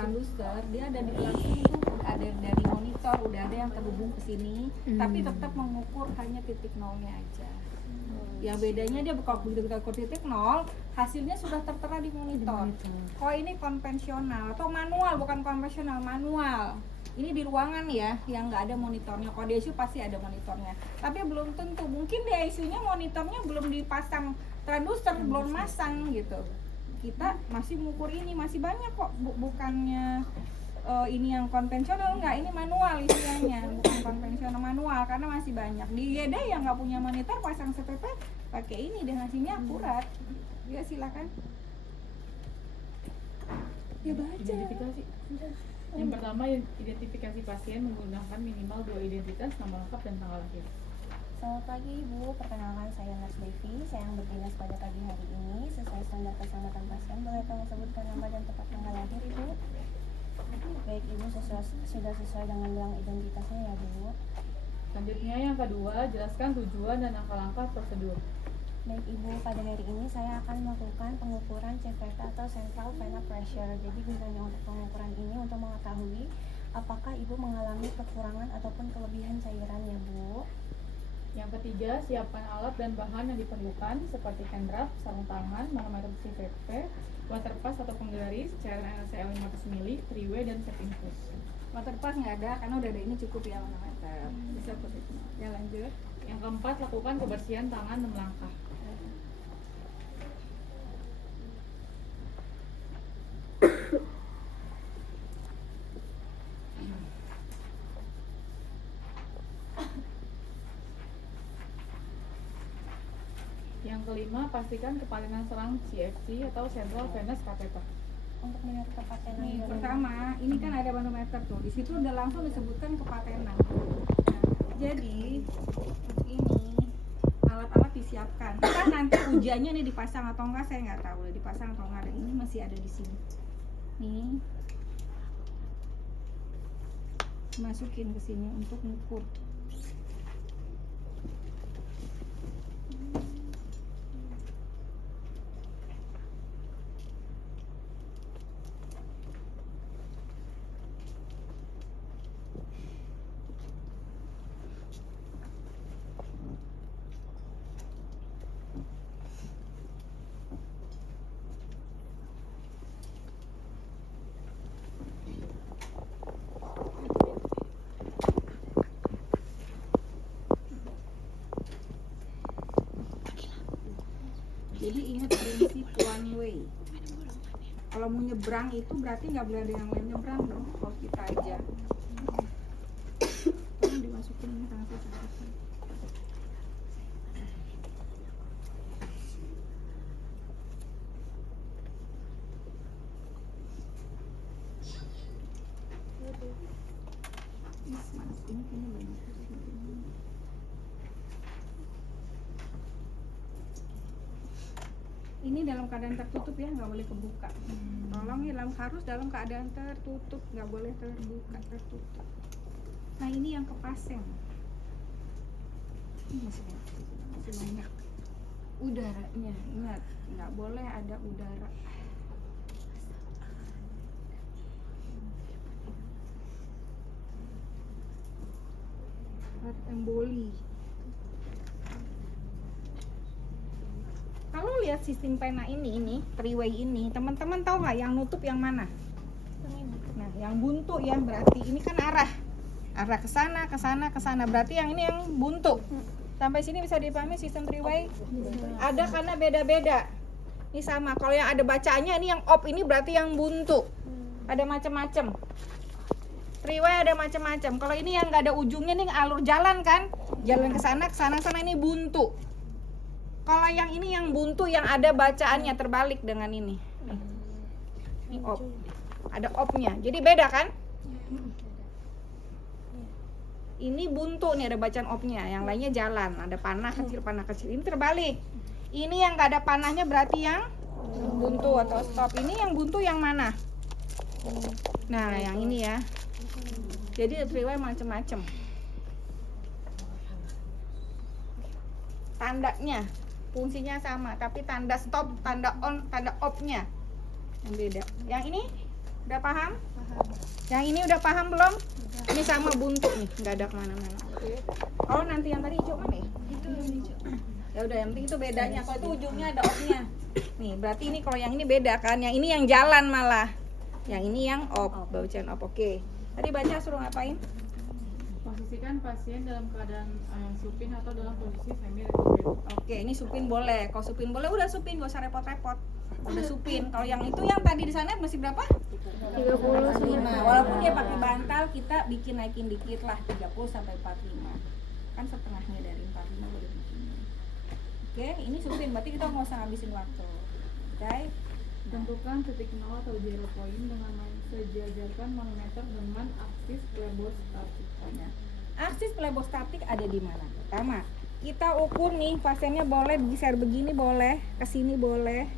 transducer, dia ada di langsung tuh udah ada dari monitor, udah ada yang terhubung ke sini, tapi tetap mengukur hanya titik nolnya aja. Yang bedanya dia kalau begitu kita ukur titik nol, hasilnya sudah tertera di monitor. Kalau ini konvensional atau manual, bukan konvensional, manual. Ini di ruangan ya, yang nggak ada monitornya. Kalau di ICU pasti ada monitornya. Tapi belum tentu, mungkin di ICU-nya monitornya belum dipasang transducer, belum masang gitu. Kita masih mengukur ini, masih banyak kok, bukannya ini yang konvensional, enggak, ini manual istilahnya, bukan konvensional, manual, karena masih banyak. Di IGD yang nggak punya monitor pasang CPP pakai ini dan hasilnya akurat. Ya silakan. Ya baca. Identifikasi. Yang pertama, identifikasi pasien menggunakan minimal 2 identitas, nama lengkap dan tanggal lahir. Selamat pagi Ibu, perkenalkan saya Nurse Devi. Saya yang berdinas pada pagi hari ini. Sesuai standar keselamatan pasien, boleh kamu sebutkan nama dan tempat tanggal lahir Ibu? Baik Ibu, sudah sesuai dengan bilang identitasnya ya Bu. Selanjutnya yang kedua, jelaskan tujuan dan langkah-langkah prosedur. Baik Ibu, pada hari ini saya akan melakukan pengukuran CVT atau Central Vena Pressure. Jadi gunanya untuk pengukuran ini untuk mengetahui apakah Ibu mengalami kekurangan ataupun kelebihan cairan ya Bu. Yang ketiga, siapkan alat dan bahan yang diperlukan seperti hand sarung tangan, manometer CVP, waterpass atau penggaris, cairan NaCl 500 ml, 3-way, dan set infus. Waterpass nggak ada, karena udah ada ini cukup ya manometer. Bisa positif. Ya lanjut. Yang keempat, lakukan kebersihan tangan 6 langkah. Yang kelima, pastikan kepatengan serang CFC atau Central Venous Catheter. Untuk melihat kepatenan Nih, dari- pertama, ini kan ada manometer tuh. Di situ udah langsung disebutkan kepatenan. Nah, jadi ini alat-alat disiapkan. Kan nanti ujiannya nih dipasang atau enggak saya nggak tahu. Udah dipasang atau enggak, ada ini masih ada di sini. Nih. Masukin ke sini untuk ngukur. Jadi ingat prinsip one way. Kalau mau nyebrang itu berarti nggak boleh ada yang lain nyebrang dong. Kalau kita aja. Tolong dimasukin ini tangan saya. Ini kayaknya banyak. Ini dalam keadaan tertutup ya, nggak boleh kebuka. Tolong ya, harus dalam keadaan tertutup, nggak boleh terbuka, tertutup. Nah ini yang kepasang. Ini masih banyak udaranya. Ingat, nggak boleh ada udara. Heart emboli. Kalau lihat sistem pena ini 3-way ini, teman-teman tahu nggak yang nutup yang mana? Nah, yang buntu ya, berarti ini kan arah ke sana, ke sana, ke sana. Berarti yang ini yang buntu. Sampai sini bisa dipahami sistem 3-way? Ada karena beda-beda. Ini sama. Kalau yang ada bacaannya ini yang op ini berarti yang buntu. Ada macam-macam. 3-way ada macam-macam. Kalau ini yang nggak ada ujungnya nih alur jalan kan? Jalan ke sana, ini buntu. Kalau yang ini yang buntu yang ada bacaannya terbalik dengan ini. Ini op. Ada opnya. Jadi beda kan? Ini buntu nih ada bacaan opnya, yang lainnya jalan. Ada panah kecil. Ini terbalik. Ini yang nggak ada panahnya berarti yang buntu atau stop. Ini yang buntu yang mana? Nah, yang ini ya. Jadi 3-way macam-macam. Tandanya fungsinya sama, tapi tanda stop, tanda on, tanda off-nya yang beda. Yang ini Udah paham? Yang ini udah paham belum? Ini sama buntu nih, nggak ada kemana-mana. Oke. Oh nanti yang tadi hijau mana ya? Itu hijau. Ya udah, yang penting itu bedanya. Kalau itu ujungnya ada off-nya. Nih, berarti ini kalau yang ini beda kan? Yang ini yang jalan malah. Yang ini yang off, bacaan off. Oke. Tadi baca suruh ngapain? Posisikan pasien dalam keadaan supin atau dalam posisi semi retrograde. Oke, ini supin boleh. Kalau supin boleh, udah supin, gak usah repot-repot. Udah supin. Kalau yang itu yang tadi di sana masih berapa? 35. Walaupun dia pakai bantal, kita bikin naikin dikit lah 30 sampai 45. Kan setengahnya dari 45 boleh bikin. Oke, ini supin, berarti kita nggak usah ngabisin waktu. Oke. Tentukan titik nol atau zero point dengan sejajarkan manometer dengan aksis plebostatik. Aksis plebostatik ada di mana? Pertama, kita ukur nih pasiennya boleh geser begini boleh, kesini boleh,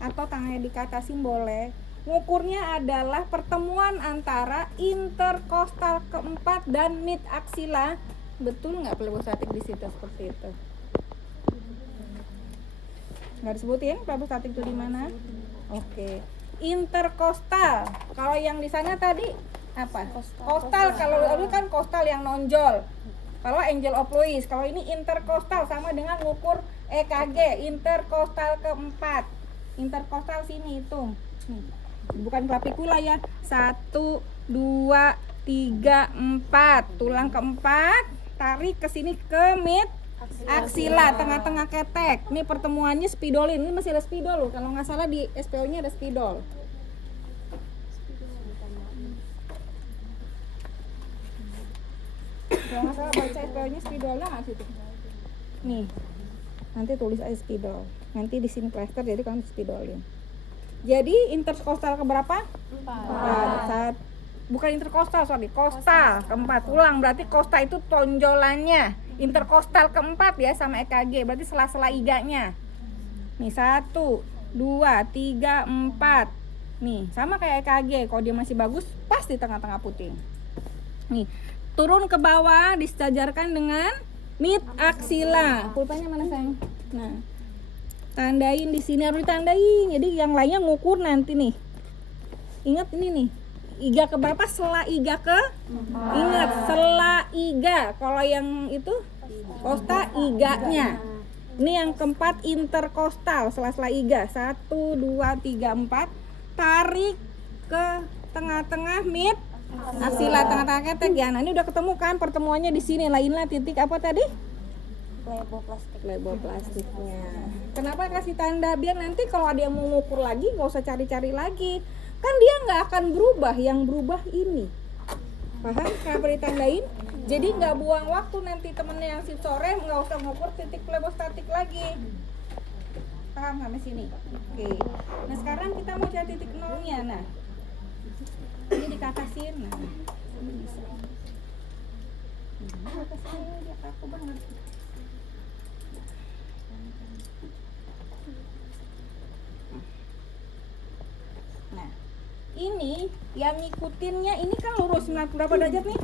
atau tangannya dikatasin boleh. Ngukurnya adalah pertemuan antara interkostal keempat dan mid aksila. Betul nggak plebostatik di situ seperti itu? Nggak disebutin plebostatik itu di mana? Oke. Interkostal. Kalau yang di sana tadi apa? Kostal. Kalau itu kan kostal yang nonjol. Kalau angel of Lewis, kalau ini interkostal sama dengan ngukur EKG, interkostal keempat. Interkostal sini hitung. Nih. Bukan clavicula ya. 1 2 3 4. Tulang keempat, tarik ke sini ke mid aksila, tengah-tengah ketek. Ini pertemuannya spidolin. Ini masih ada spidol loh. Kalau nggak salah di SPO-nya ada spidol. Kalau nggak salah baca SPO-nya spidolnya nggak situ. Nih, nanti tulis aja spidol. Nanti di sini plester jadi kan spidolin. Jadi interkostal keberapa? 4. Bukan interkostal, sorry, kostal keempat. Ulang, berarti kostal itu tonjolannya. Interkostal keempat ya sama EKG, berarti sela-sela iganya. Nih 1 2 3 4. Nih sama kayak EKG. Kalau dia masih bagus, pas di tengah-tengah puting. Nih turun ke bawah disejajarkan dengan mid aksila. Pulpennya mana sayang? Nah, tandain di sini, harus ditandain. Jadi yang lainnya ngukur nanti nih. Ingat ini nih. Iga ke berapa? Sela iga ke? Ingat, sela iga. Kalau yang itu kosta iganya. Ini yang keempat interkostal, sela-sela iga. 1 2 3 4. Tarik ke tengah-tengah mid aksila, tengah-tengah ketek ya. Nah, ini udah ketemu kan pertemuannya di sini. Lainlah titik apa tadi? Pleboplastiknya. Kenapa kasih tanda? Biar nanti kalau ada yang mau ngukur lagi nggak usah cari-cari lagi. Kan dia nggak akan berubah, yang berubah ini. Paham kenapa ditandain? Jadi nggak buang waktu nanti temennya yang shift sore nggak usah ngukur titik plebostatik lagi. Paham sampai sini? Oke. Nah sekarang kita mau cari titik nolnya. Nah ini dikatasin. Nah ini bisa. Ini dikatasin dia kaku banget. Nah ini yang ngikutinnya ini kan lurus 90 berapa derajat nih?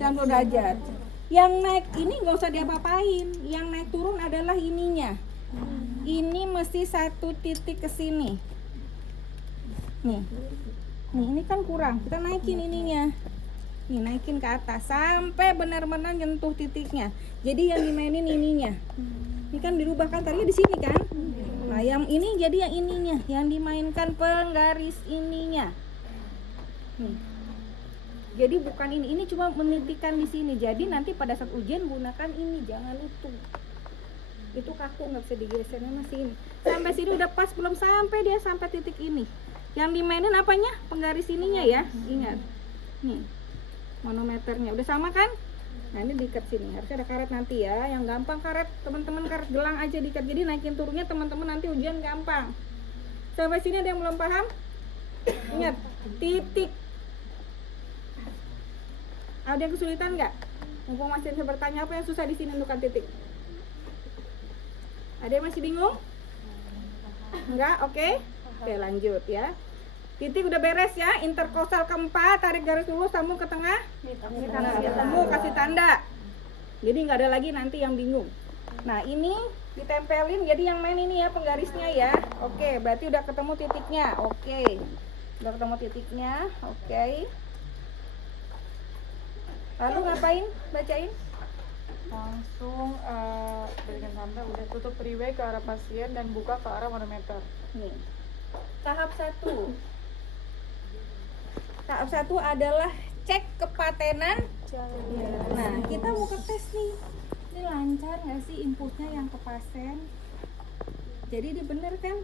90 derajat. Yang naik ini nggak usah diapa-apain. Yang naik turun adalah ininya. Ini mesti satu titik ke sini. Nih, ini kan kurang. Kita naikin ininya. Nih naikin ke atas sampai benar-benar nyentuh titiknya. Jadi yang dimainin ininya. Ini kan dirubah kan tadinya di sini kan? Nah, yang ini jadi yang ininya, yang dimainkan penggaris ininya. Nih. Jadi bukan ini cuma menitikan di sini. Jadi nanti pada saat ujian gunakan ini, jangan itu. Itu kaku nggak bisa digesernya masih ini. Sampai sini udah pas belum sampai dia sampai titik ini. Yang dimainin apanya? Penggaris ininya ya. Ingat. Nih. Manometernya udah sama kan? Nah ini diikat sini, harusnya ada karet nanti ya. Yang gampang karet, teman-teman karet gelang aja diikat. Jadi naikin turunnya teman-teman nanti ujian gampang. Sampai sini ada yang belum paham? Ingat, titik. Ada yang kesulitan nggak? Mumpung masih bisa bertanya, apa yang susah di sini tentukan titik? Ada yang masih bingung? Enggak? Oke? Oke lanjut ya. Titik udah beres ya, interkostal keempat, tarik garis lurus, sambung ke tengah. Ketemu, kasih tanda. Jadi nggak ada lagi nanti yang bingung. Nah ini ditempelin, jadi yang main ini ya penggarisnya ya. Oke, berarti udah ketemu titiknya. Oke. Udah ketemu titiknya, oke. Lalu ngapain? Bacain. Langsung berikan tanda, udah tutup freeway ke arah pasien dan buka ke arah manometer. Nih. Tahap 1. Tahap 1 adalah cek kepatenan. Nah, kita mau ke tes nih. Ini lancar nggak sih inputnya yang ke pasien? Jadi ini bener kan?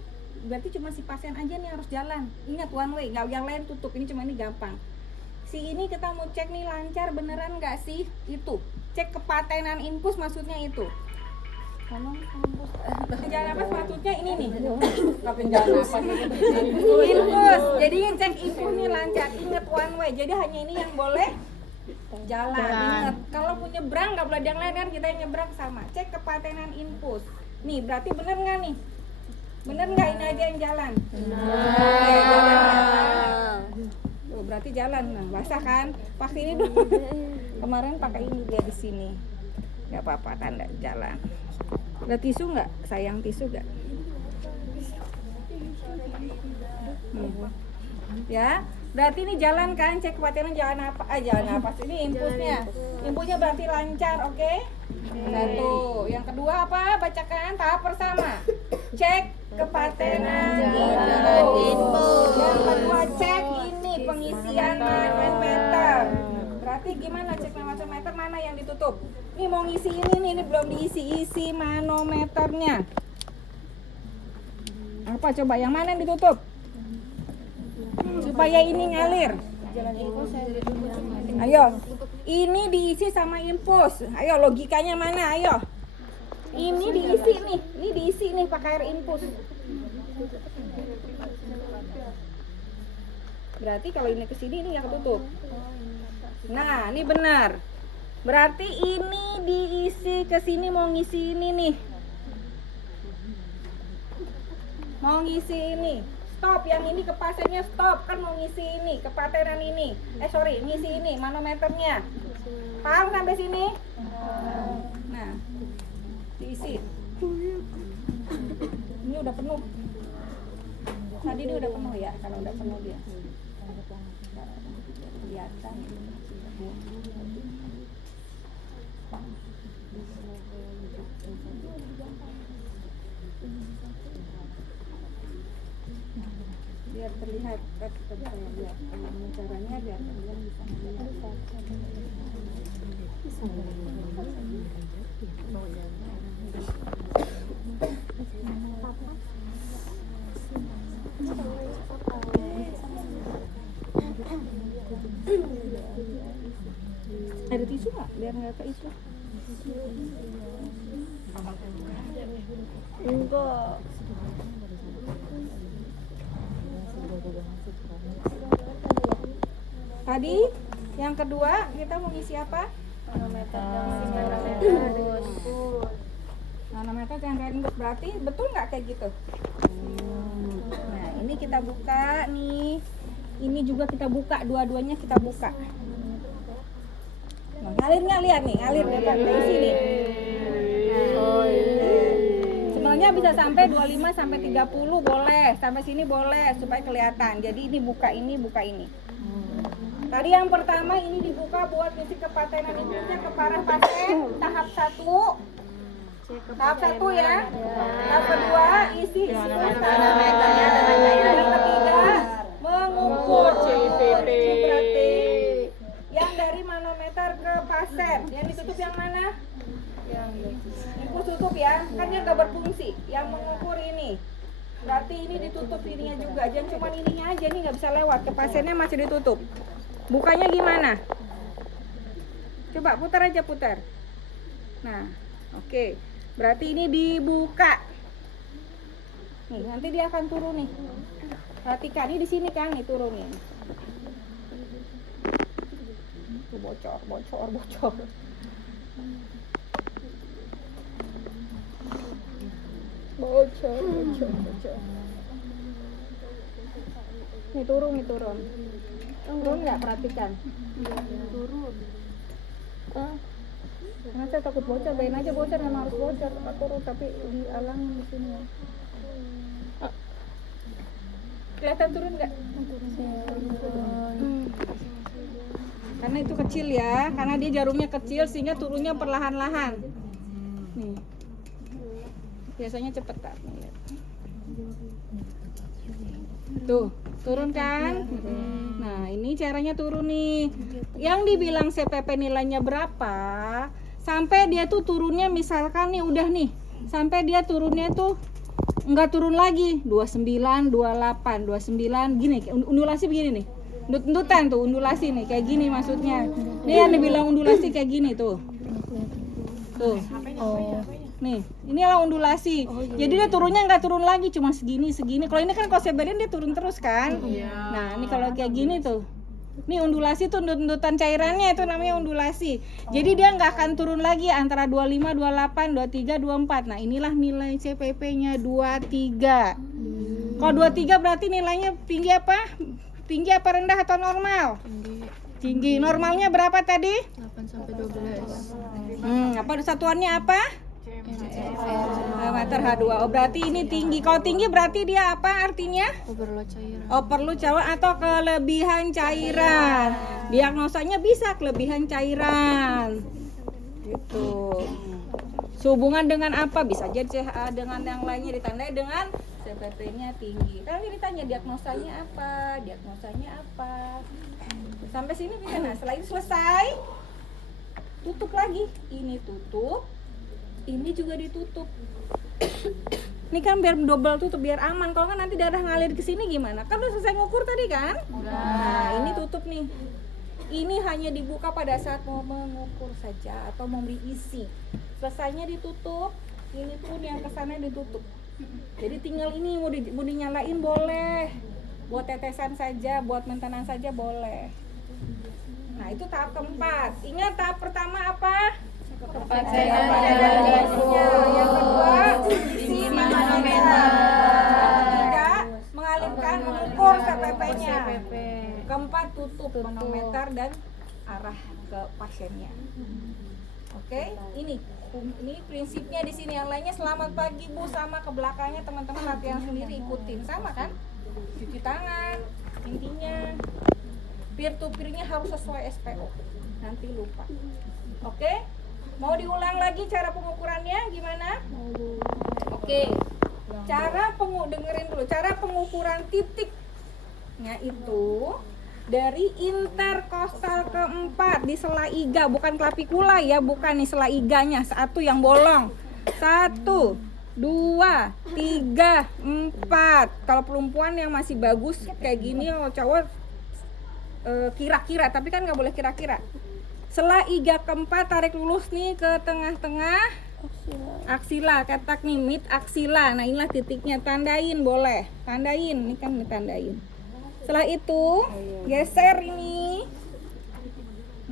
Berarti cuma si pasien aja nih harus jalan. Ingat one way, nggak yang lain tutup. Ini cuma ini gampang. Si ini kita mau cek nih lancar beneran nggak sih? Itu cek kepatenan infus maksudnya itu. Jalan apa maksudnya ini nih? Ngapain jalan apa? Infus. Jadi cek infus nih lancar. Ingat one way. Jadi hanya ini yang boleh jalan. Ingat kalau punya nyebrang nggak boleh yang lain kan, kita yang nyebrang sama. Cek kepatenan infus. Nih berarti bener nggak nih? Bener nggak ini aja yang jalan? Oke, jalan ya. Tuh, berarti jalan. Nah, basah kan? Pas ini dulu. Kemarin pakai ini dia di sini. Nggak apa-apa, tanda jalan. Ada tisu nggak? Sayang tisu nggak? Ya, berarti ini jalan kan? Cek kepatenan jalan apa? Jalan apa? Ini impulsnya. Impulsnya berarti lancar, oke? Satu. Yang kedua apa? Bacakan tahap pertama. Cek kepatenan infus. Yang kedua cek ini pengisian manometer. Berarti gimana cek manometer, mana yang ditutup? Ini mau ngisi ini belum diisi-isi manometernya. Apa coba yang mana yang ditutup? Supaya ini ngalir. Ayo, ini diisi sama infus. Ayo logikanya mana? Ayo. Ini diisi nih, ini diisi nih pakai air infus. Berarti kalau ini ke sini ini yang ketutup. Nah, ini benar. Berarti ini diisi ke sini mau ngisi ini nih. Mau ngisi ini. Stop, yang ini kepasannya stop, kan mau ngisi ini, kepatenan ini. Ngisi ini manometernya. Paham sampai sini? Nah, diisi. Ini udah penuh. Tadi ini udah penuh ya, kalau udah penuh dia. Kelihatan. Biar terlihat biar caranya biar kalian bisa melihat. Ada tisu nggak? Biar nggak keisi. Enggak. Tadi yang kedua kita mau ngisi apa? Manometer dan infus. Berarti betul nggak kayak gitu? Nah ini kita buka nih. Ini juga kita buka, dua-duanya kita buka. Nah, ngalir nggak, lihat nih, ngalir dari sini. Sebenarnya bisa sampai 25 sampai 30 boleh, sampai sini boleh supaya kelihatan. Jadi ini buka ini, buka ini. Tadi yang pertama ini dibuka buat ngisi kepatenan infusnya ke para pasien tahap 1. Tahap 1 ya. Tahap kedua isi manometernya dengan cairan. Yang ketiga mengukur CVP. Berarti yang dari manometer ke pasien. Yang ditutup yang mana? Infus tutup ya. Kan dia nggak berfungsi. Yang mengukur ini. Berarti ini ditutup ininya juga. Jangan cuma ininya aja nih nggak bisa lewat. Ke pasiennya masih ditutup. Bukanya gimana? Coba putar aja, putar. Nah, oke. Berarti ini dibuka. Nih, nanti dia akan turun nih. Perhatikan, ini di sini kan, nih turun nih. Tuh, bocor. Bocor. Nih turun. Turun nggak, perhatikan. Turun. Karena saya takut bocor, bayangin aja bocor, memang harus bocor. Turun tapi di alang di sini ya. Kelihatan turun nggak? Karena itu kecil ya, karena dia jarumnya kecil sehingga turunnya perlahan-lahan. Nih. Biasanya cepet kan. Tuh, turun kan? Nah, ini caranya turun nih. Yang dibilang CPP nilainya berapa? Sampai dia tuh turunnya misalkan nih udah nih. Sampai dia turunnya tuh enggak turun lagi. 29, 28, 29 gini, undulasi begini nih. Ndut-ndutan tuh undulasi nih, kayak gini maksudnya. Ini yang dibilang undulasi kayak gini tuh. Tuh. Nih, inilah undulasi. Jadi dia turunnya nggak turun lagi, cuma segini. Kalau ini kan kalau sebarin dia turun terus kan. Nah, ini kalau kayak gini tuh. Nih undulasi tuh ndut-ndutan cairannya itu namanya undulasi. Jadi dia nggak akan turun lagi antara 25, 28, 23, 24. Nah, inilah nilai CPP-nya 23. Kalau 23 berarti nilainya tinggi apa? Tinggi apa rendah atau normal? Tinggi. Normalnya berapa tadi? 8 sampai 12. Apa satuannya apa? Meter H2. Oh, berarti ini tinggi. Kalau tinggi berarti dia apa artinya? Overload cairan. Oh, perlu cairan atau kelebihan cairan. Diagnosanya bisa kelebihan cairan. Gitu. Sehubungan dengan apa? Bisa aja CHA dengan yang lainnya ditandai dengan CPP-nya tinggi. Kan ditanya diagnosanya apa? Diagnosanya apa? Sampai sini bisa. Nah, setelah itu selesai, tutup lagi. Ini tutup. Ini juga ditutup. Ini kan biar double tutup biar aman. Kalau kan nanti darah ngalir ke sini gimana? Kan udah selesai ngukur tadi kan? Nah, ini tutup nih. Ini hanya dibuka pada saat mau mengukur saja atau memberi isi. Selesainya ditutup. Ini pun yang kesana ditutup. Jadi tinggal ini mau dinyalain boleh. Buat tetesan saja, buat maintenance saja boleh. Nah, itu tahap keempat. Ingat tahap pertama apa? Yang kedua isi manometer. Ketiga mengalirkan mengukur CPP-nya. Keempat tutup manometer dan arah ke pasiennya. Oke, ini prinsipnya di sini. Yang lainnya selamat pagi Bu, sama ke belakangnya teman-teman latihan sendiri ikutin sama kan? Cuci tangan intinya. Peer to peer-nya harus sesuai SPO. Nanti lupa. Oke? Mau diulang lagi cara pengukurannya gimana? Oke. Dengerin dulu. Cara pengukuran titiknya itu dari interkostal keempat di sela iga, bukan clavicula ya, bukan nih sela iganya, satu yang bolong. 1, 2, 3, 4. Kalau perempuan yang masih bagus kayak gini, kalau cowok kira-kira, tapi kan nggak boleh kira-kira. Sela iga keempat tarik lurus nih ke tengah-tengah aksila, ketak nih mid aksila. Nah, inilah titiknya, tandain boleh. Tandain, ini kan ditandain. Setelah itu geser ini.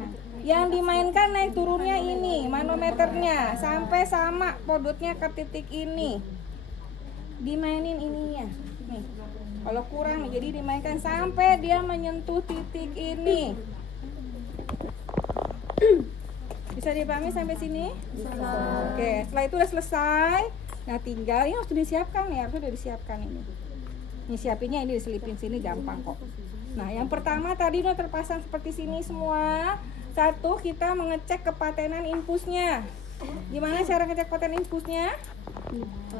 Nah, yang dimainkan naik turunnya ini manometernya sampai sama podutnya ke titik ini. Dimainin ininya. Nih. Kalau kurang nih, jadi dimainkan sampai dia menyentuh titik ini. Bisa dipahami sampai sini? Oke, setelah itu udah selesai. Nah, tinggal ini harus disiapkan ya, harus udah disiapkan ini. Ini siapinnya ini diselipin sini gampang kok. Nah, yang pertama tadi udah terpasang seperti sini semua. Satu, kita mengecek kepatenan infusnya. Gimana cara ngecek paten infusnya?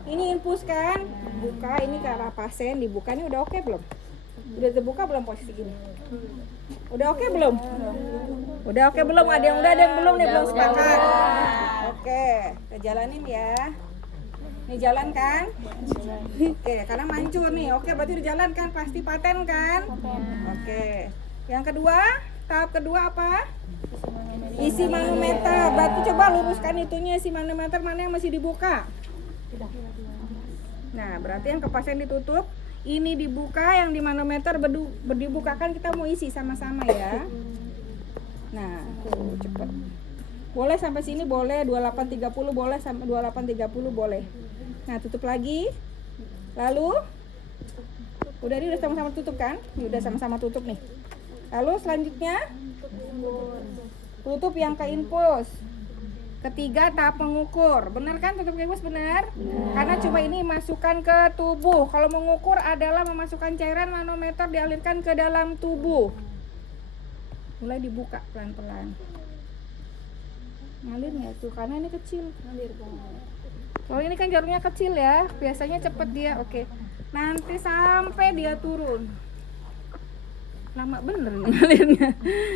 Ini infus kan? Buka ini ke arah pasien, dibuka ini udah oke belum? Udah terbuka belum posisi gini? Udah oke belum? Udah oke belum? Ada yang udah, ada yang belum nih, belum sepakat. Oke, kita jalanin ya. Nih jalan kan? Oke, karena mancur nih. Oke, berarti udah jalan kan? Pasti paten kan? Oke. Yang kedua, tahap kedua apa? Isi manometer. Berarti coba luruskan itunya, isi manometer mana yang masih dibuka. Nah, berarti yang ke pasien ditutup. Ini dibuka, yang di manometer dibukakan, kita mau isi sama-sama ya. Nah, tuh cepet. Boleh sampai sini boleh, 2830 boleh, sampai 2830 boleh. Nah, tutup lagi. Lalu udah ini udah sama-sama tutup kan? Ini udah sama-sama tutup nih. Lalu selanjutnya tutup yang ke infus. Ketiga, tahap mengukur. Benar kan Bapak Ibu? Benar? Karena coba ini masukkan ke tubuh. Kalau mengukur adalah memasukkan cairan manometer dialirkan ke dalam tubuh. Mulai dibuka pelan-pelan. Ngalir nggak tuh? Karena ini kecil. Ngalir banget. Kalau ini kan jarumnya kecil ya, biasanya cepet dia. Oke. Nanti sampai dia turun. Lama bener nih ngalirnya.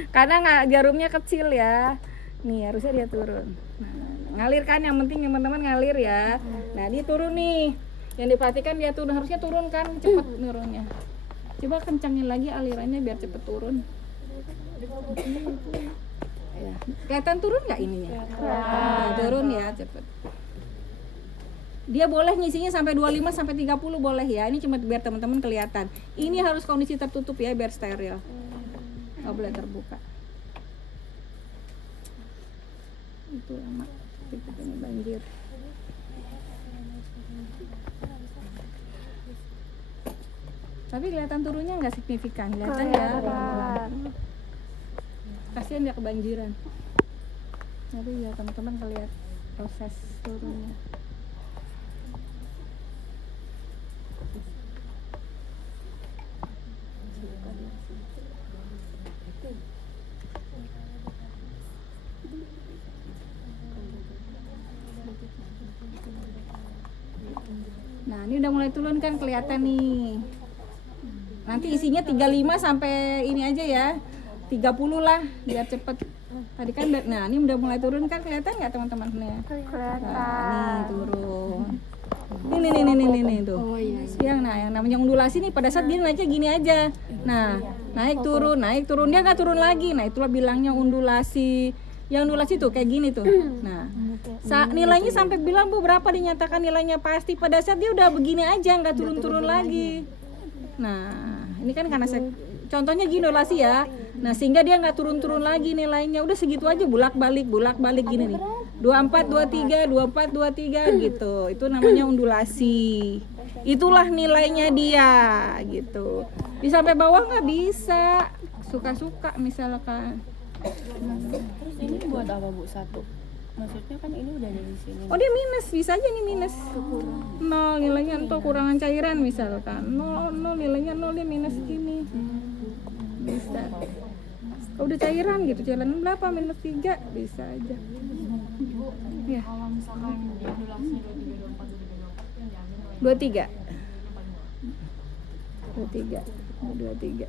Karena jarumnya kecil ya. Nih harusnya dia turun. Nah, ngalir kan, yang penting teman-teman ngalir ya. Nah dia turun nih. Yang diperhatikan dia turun, harusnya turun kan, cepet turunnya. Coba kencangin lagi alirannya biar cepet turun. Ya. Kelihatan turun nggak ininya? Nah, turun ya cepet. Dia boleh ngisinya sampai 25 sampai 30 boleh ya. Ini cuma biar teman-teman kelihatan. Ini harus kondisi tertutup ya biar steril. Nggak boleh terbuka. Itu lama. Ini banjir. Tapi kelihatan turunnya nggak signifikan, kelihatan ya. Kasihan dia kebanjiran. Tapi ya teman-teman lihat proses turunnya. Nah, ini udah mulai turun kan, kelihatan nih. Nanti isinya 35 sampai ini aja ya. 30 lah biar cepet. Tadi kan nah ini udah mulai turun kan, kelihatan nggak teman-teman nih? Kelihatan. Nah, nih turun. Nih tuh. Oh iya. Yang namanya undulasi nih, pada saat dia naiknya gini aja. Nah, naik turun dia nggak turun lagi. Nah, itulah bilangnya undulasi. Yang undulasi tuh kayak gini tuh. Nah, nilainya sampai bilang Bu berapa dinyatakan nilainya pasti, pada saat dia udah begini aja nggak turun-turun lagi. Nah, ini kan karena saya contohnya gini undulasi ya. Nah, sehingga dia nggak turun-turun lagi nilainya, udah segitu aja bolak-balik gini nih. 24 23 24 23 gitu. Itu namanya undulasi. Itulah nilainya dia gitu. Bisa sampai bawah nggak bisa. Suka-suka misalkan. Terus ini buat apa Bu? Satu. Maksudnya kan ini udah dari sini. Oh dia minus, bisa aja nih minus. 0 nilainya untuk kurangan cairan misalkan. 0 nilainya 0 dia minus gini. Bisa. Kalau udah cairan gitu, cairan berapa? Minus 3 bisa aja. Ya. Kalau misalkan dia durasinya 23 24 23. 23.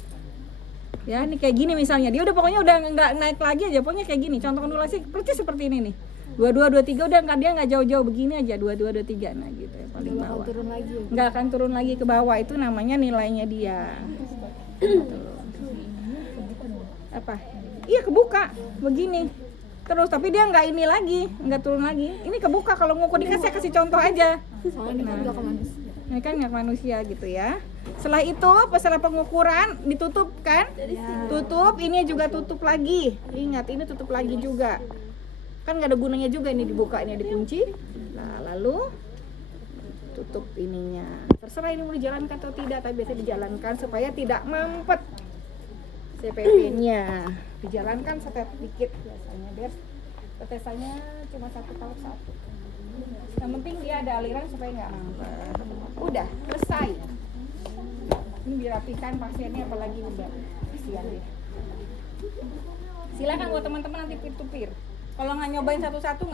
Ya ini kayak gini misalnya, dia udah pokoknya udah nggak naik lagi aja, pokoknya kayak gini. Contoh ondulasi persis seperti ini nih. 22 23 udah nggak, dia nggak jauh-jauh begini aja, 22 23. Nah gitu ya, paling bawah. Turun lagi. Nggak akan turun lagi ke bawah, itu namanya nilainya dia. Gitu. Apa? Iya kebuka begini. Terus tapi dia nggak ini lagi, nggak turun lagi. Ini kebuka, kalau ngukur dikasih, saya kasih contoh aja. Soalnya ini kan nggak ke manusia. Ini kan nggak manusia gitu ya. Setelah itu, setelah pengukuran ditutup kan? Tutup, ini juga tutup lagi. Ingat, ini tutup lagi juga. Kan nggak ada gunanya juga ini dibuka, ini dikunci. Nah, lalu tutup ininya. Terserah ini mau dijalankan atau tidak, tapi biasanya dijalankan supaya tidak mampet CPP-nya. Dijalankan sedikit biasanya, biar tetesannya cuma 1 kali 1. Yang penting dia ada aliran supaya nggak mampet. Udah selesai. Ini dirapikan pasiennya, apalagi udah kasihan deh. Silakan buat teman-teman nanti peer to peer. Kalau nggak nyobain satu-satu nggak